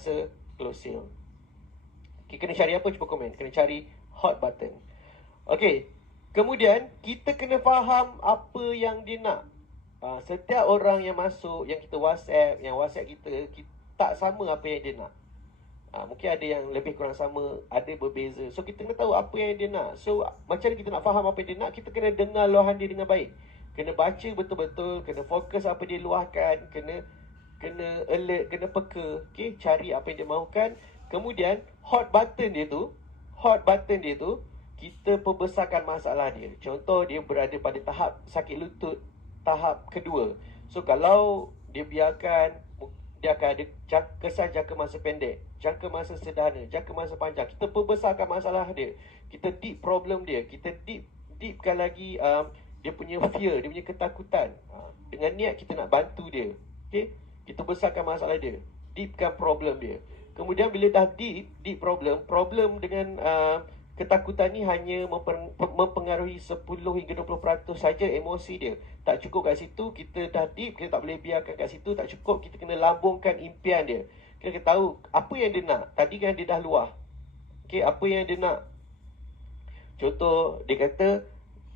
masa close sale. Okay, kena cari apa? Cuba komen. Kena cari hot button. Okay, kemudian kita kena faham apa yang dia nak. Setiap orang yang masuk, yang kita WhatsApp, yang WhatsApp kita tak sama apa yang dia nak. Mungkin ada yang lebih kurang sama, ada berbeza. So kita kena tahu apa yang dia nak. So macam mana kita nak faham apa yang dia nak, kita kena dengar luahan dia dengan baik. Kena baca betul-betul, kena fokus apa dia luahkan, kena alert, kena peka. Okay, cari apa yang dia mahukan. Kemudian hot button dia tu, kita perbesarkan masalah dia. Contoh, dia berada pada tahap sakit lutut tahap kedua. So kalau dia biarkan, dia akan ada kesan jangka masa pendek, jangka masa sederhana, jangka masa panjang. Kita perbesarkan masalah dia, kita deep problem dia, kita deepkan lagi dia punya fear, dia punya ketakutan. Dengan niat kita nak bantu dia. Okay, kita besarkan masalah dia, deepkan problem dia. Kemudian bila dah deep problem dengan ketakutan ni hanya mempengaruhi 10 hingga 20% saja emosi dia. Tak cukup kat situ, kita dah deep, kita tak boleh biarkan kat situ, tak cukup, kita kena lambungkan impian dia. Kita kena tahu apa yang dia nak. Tadi kan dia dah luah. Okay, apa yang dia nak. Contoh, dia kata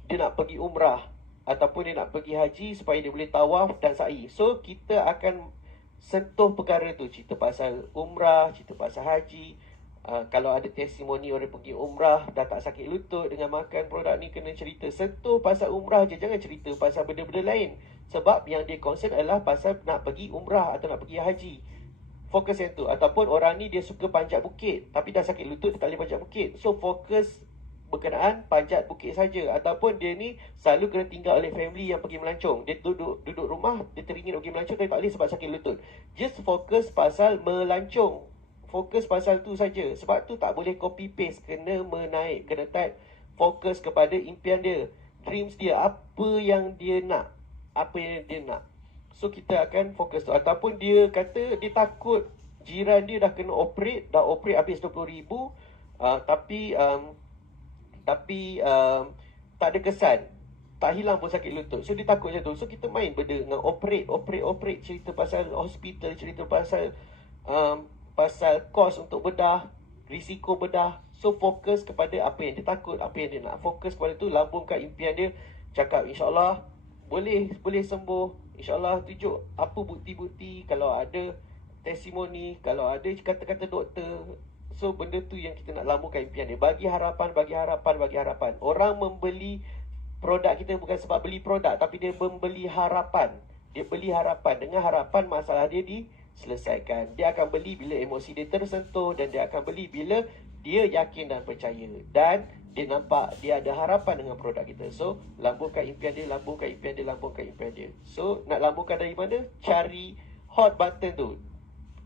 dia nak pergi umrah ataupun dia nak pergi haji supaya dia boleh tawaf dan sa'i. So, kita akan sentuh perkara tu. Cerita pasal umrah, cerita pasal haji. Kalau ada testimoni orang pergi umrah dah tak sakit lutut dengan makan produk ni, kena cerita. Sentuh pasal umrah je, jangan cerita pasal benda-benda lain. Sebab yang dia concern adalah pasal nak pergi umrah atau nak pergi haji. Fokus yang tu. Ataupun orang ni dia suka panjat bukit tapi dah sakit lutut, dia tak boleh panjat bukit. So fokus berkenaan panjat bukit saja. Ataupun dia ni selalu kena tinggal oleh family yang pergi melancong. Dia duduk rumah, dia teringin pergi melancong tapi tak boleh sebab sakit lutut. Just fokus pasal melancong. Fokus pasal tu saja. Sebab tu tak boleh copy paste, kena menaik, kena type. Fokus kepada impian dia, dreams dia, apa yang dia nak. So kita akan fokus tu. Ataupun dia kata dia takut jiran dia dah kena operate, dah operate habis 20,000, tapi tak ada kesan, tak hilang pun sakit lutut. So dia takut macam tu. So kita main benda dengan operate. Cerita pasal hospital, cerita pasal pasal kos untuk bedah, risiko bedah. So fokus kepada apa yang dia takut, apa yang dia nak. Fokus kepada tu, lambungkan impian dia. Cakap insyaAllah boleh sembuh. InsyaAllah tunjuk apa bukti-bukti, kalau ada testimoni, kalau ada kata-kata doktor. So benda tu yang kita nak lambungkan impian dia. Bagi harapan. Orang membeli produk kita bukan sebab beli produk, tapi dia membeli harapan. Dia beli harapan. Dengan harapan masalah dia diselesaikan. Dia akan beli bila emosi dia tersentuh, dan dia akan beli bila dia yakin dan percaya, dan dia nampak dia ada harapan dengan produk kita. So lambungkan impian dia. So nak lambungkan dari mana? Cari hot button tu.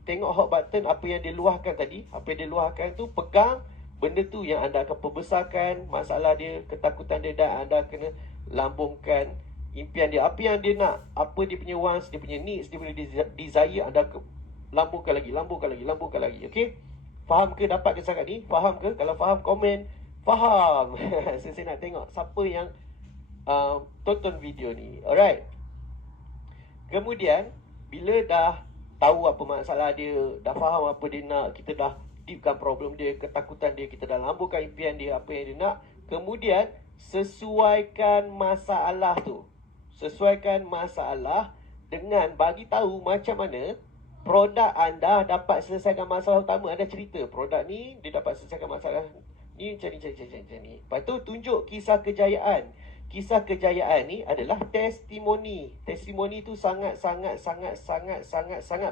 Tengok hot button, apa yang dia luahkan tadi, apa yang dia luahkan tu, pegang benda tu yang anda akan perbesarkan masalah dia, ketakutan dia, dan anda kena lambungkan impian dia. Apa yang dia nak, apa dia punya wants, dia punya needs, dia punya desire, anda lambungkan lagi. Okay, faham ke? Dapat ke sangat ni? Faham ke? Kalau faham, komen faham. Saya nak tengok siapa yang tonton video ni. Alright. Kemudian bila dah tahu apa masalah dia, dah faham apa dia nak, kita dah deepkan problem dia, ketakutan dia, kita dah lambungkan impian dia, apa yang dia nak. Kemudian sesuaikan masalah tu. Sesuaikan masalah dengan bagi tahu macam mana produk anda dapat selesaikan masalah utama. Anda cerita produk ni dia dapat selesaikan masalah ni macam ni. Lepas tu tunjuk kisah kejayaan. Kisah kejayaan ni adalah testimoni. Testimoni tu sangat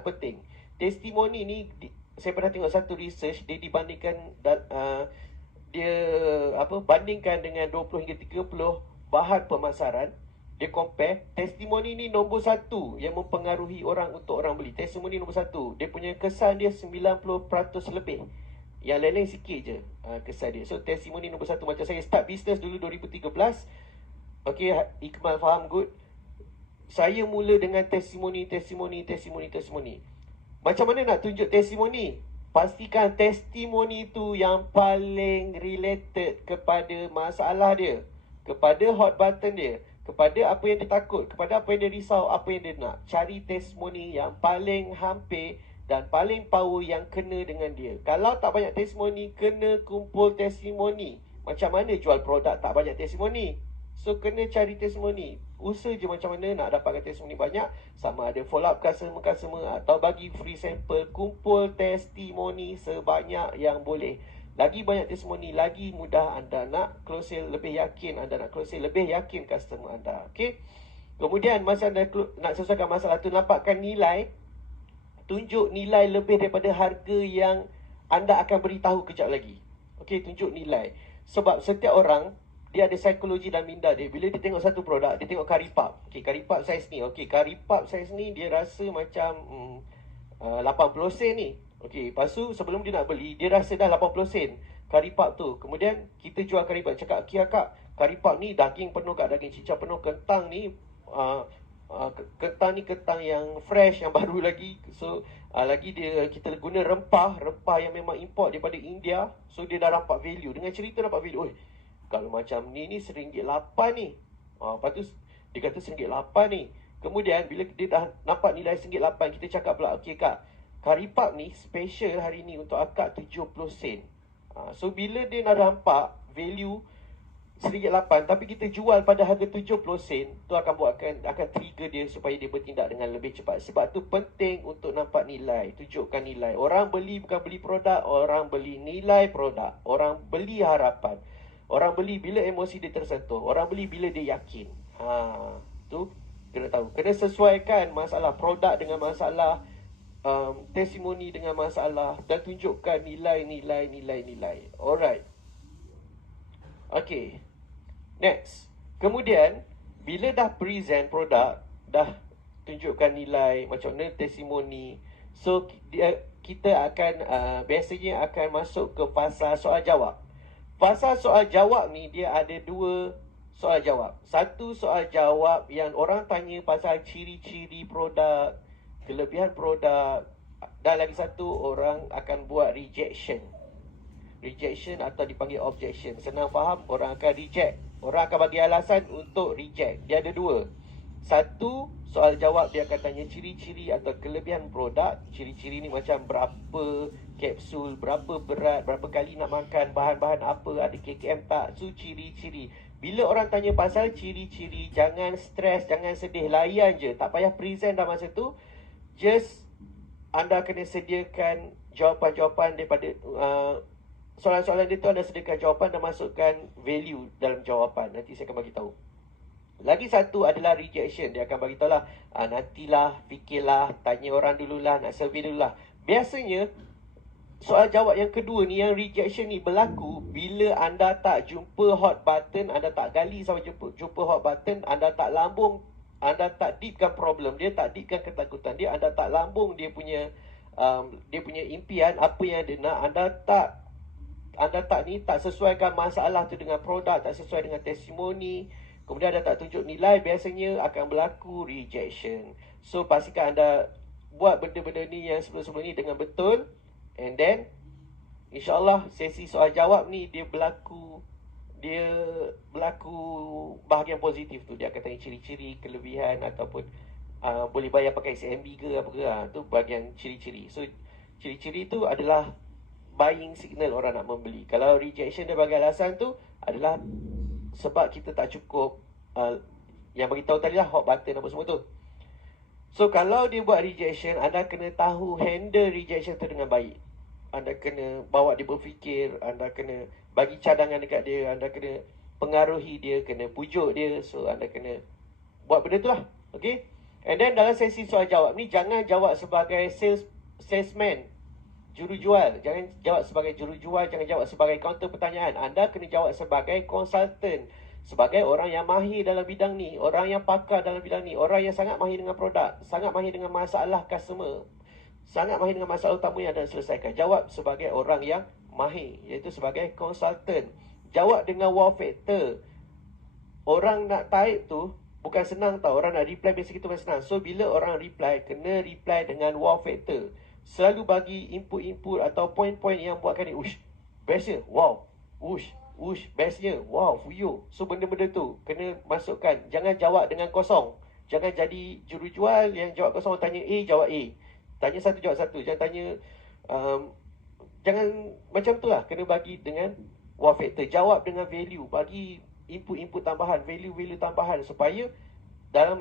penting. Testimoni ni saya pernah tengok satu research, dia dibandingkan bandingkan dengan 20 hingga 30 bahan pemasaran. Dia compare, testimoni ni nombor 1 yang mempengaruhi orang untuk orang beli. Testimoni nombor 1, dia punya kesan dia 90% lebih. Yang lain-lain sikit je kesan dia. So testimoni nombor 1. Macam saya start bisnes dulu 2013. Okay, Iqmal faham good. Saya mula dengan testimoni. Macam mana nak tunjuk testimoni? Pastikan testimoni tu yang paling related kepada masalah dia, kepada hot button dia, kepada apa yang dia takut, kepada apa yang dia risau, apa yang dia nak. Cari testimoni yang paling hampir dan paling power yang kena dengan dia. Kalau tak banyak testimoni, kena kumpul testimoni. Macam mana jual produk tak banyak testimoni? So kena cari testimoni. Usaha je macam mana nak dapatkan testimoni banyak. Sama ada follow up customer atau bagi free sample. Kumpul testimoni sebanyak yang boleh. Lagi banyak testimoni, lagi mudah anda nak close sale lebih yakin. Anda nak close sale lebih yakin customer anda. Okay. Kemudian masa anda nak selesaikan masalah tu, nampakkan nilai. Tunjuk nilai lebih daripada harga yang anda akan beritahu kejap lagi. Okey, tunjuk nilai. Sebab setiap orang, dia ada psikologi dan minda dia. Bila dia tengok satu produk, dia tengok karipap. Okey, karipap saiz ni. Okey, karipap saiz ni dia rasa macam 80 sen ni. Okey, lepas tu sebelum dia nak beli, dia rasa dah 80 sen karipap tu. Kemudian kita jual karipap. Cakap, "Kia kak, karipap ni daging penuh kak, daging cicak penuh, kentang ni kentang ni kentang yang fresh, yang baru lagi. So lagi kita guna rempah yang memang import daripada India. So dia dah dapat value. Dengan cerita dapat value. Oi, kalau macam ni RM1.8 ni. Lepas tu dia kata RM1.8 ni. Kemudian bila dia dah nampak nilai RM1.8, kita cakap pula, "Okey kak, karipap ni special hari ni untuk akak 70 sen." So bila dia dah nampak value RM1.8 tapi kita jual pada harga 70 sen, tu akan trigger dia supaya dia bertindak dengan lebih cepat. Sebab tu penting untuk nampak nilai, tunjukkan nilai. Orang beli bukan beli produk, orang beli nilai produk. Orang beli harapan. Orang beli bila emosi dia tersentuh. Orang beli bila dia yakin. Tu kena tahu. Kena sesuaikan masalah produk dengan masalah testimoni dengan masalah, dan tunjukkan nilai. Alright. Okay. Next. Kemudian, bila dah present produk, dah tunjukkan nilai, macam mana testimoni. So, kita akan biasanya akan masuk ke fasa soal jawab. Fasa soal jawab ni, dia ada dua soal jawab. Satu soal jawab yang orang tanya pasal ciri-ciri produk, kelebihan produk. Dan lagi satu, orang akan buat rejection atau dipanggil objection. Senang faham, orang akan reject. Orang akan bagi alasan untuk reject. Dia ada dua. Satu, soal jawab dia akan tanya ciri-ciri atau kelebihan produk. Ciri-ciri ni macam berapa kapsul, berapa berat, berapa kali nak makan, bahan-bahan apa, ada KKM tak. So ciri-ciri. Bila orang tanya pasal ciri-ciri, jangan stres, jangan sedih, layan je. Tak payah present dah masa tu. Just anda kena sediakan jawapan-jawapan daripada soalan-soalan dia tu. Anda sediakan jawapan dan masukkan value dalam jawapan. Nanti saya akan bagi tahu. Lagi satu adalah rejection. Dia akan bagi tahu lah, nantilah, fikirlah, tanya orang dululah, nak survey dululah. Biasanya soal jawab yang kedua ni, yang rejection ni, berlaku bila anda tak jumpa hot button, anda tak gali sampai jumpa hot button, anda tak lambung, anda tak deepkan problem dia, tak deepkan ketakutan dia, anda tak lambung dia punya impian, apa yang dia nak. Anda tak sesuaikan masalah tu dengan produk, tak sesuai dengan testimoni, kemudian anda tak tunjuk nilai, biasanya akan berlaku rejection. So pastikan anda buat benda-benda ni yang sebelum-sebelum ni dengan betul, and then InsyaAllah sesi soal jawab ni dia berlaku bahagian positif tu. Dia akan tanya ciri-ciri, kelebihan ataupun boleh bayar pakai CMB ke apa ke. Tu bahagian ciri-ciri. So ciri-ciri tu adalah buying signal orang nak membeli. Kalau rejection dia bagi alasan tu adalah sebab kita tak cukup yang beritahu tadi lah, hot button apa semua tu. So kalau dia buat rejection, anda kena tahu handle rejection tu dengan baik. Anda kena bawa dia berfikir, anda kena bagi cadangan dekat dia, anda kena pengaruhi dia, kena pujuk dia. So anda kena buat benda tu lah. Okay. And then dalam sesi soal jawab ni, jangan jawab sebagai salesman, jurujual. Jangan jawab sebagai jurujual, jangan jawab sebagai counter pertanyaan. Anda kena jawab sebagai konsultan, sebagai orang yang mahir dalam bidang ni, orang yang pakar dalam bidang ni, orang yang sangat mahir dengan produk, sangat mahir dengan masalah customer, sangat mahir dengan masalah utama yang anda selesaikan. Jawab sebagai orang yang mahir, iaitu sebagai konsultan. Jawab dengan wow factor. Orang nak type tu bukan senang tau. Orang nak reply basic itu bukan senang. So bila orang reply, kena reply dengan wow factor. Selalu bagi input-input atau point-point yang buatkan ni, ush, bestnya, wow, ush, bestnya, wow, fuyo. So benda-benda tu kena masukkan. Jangan jawab dengan kosong. Jangan jadi jurujual yang jawab kosong, tanya A, jawab A. Tanya satu, jawab satu. Jangan tanya, jangan macam tu lah. Kena bagi dengan wow factor. Jawab dengan value. Bagi input-input tambahan, value-value tambahan supaya dalam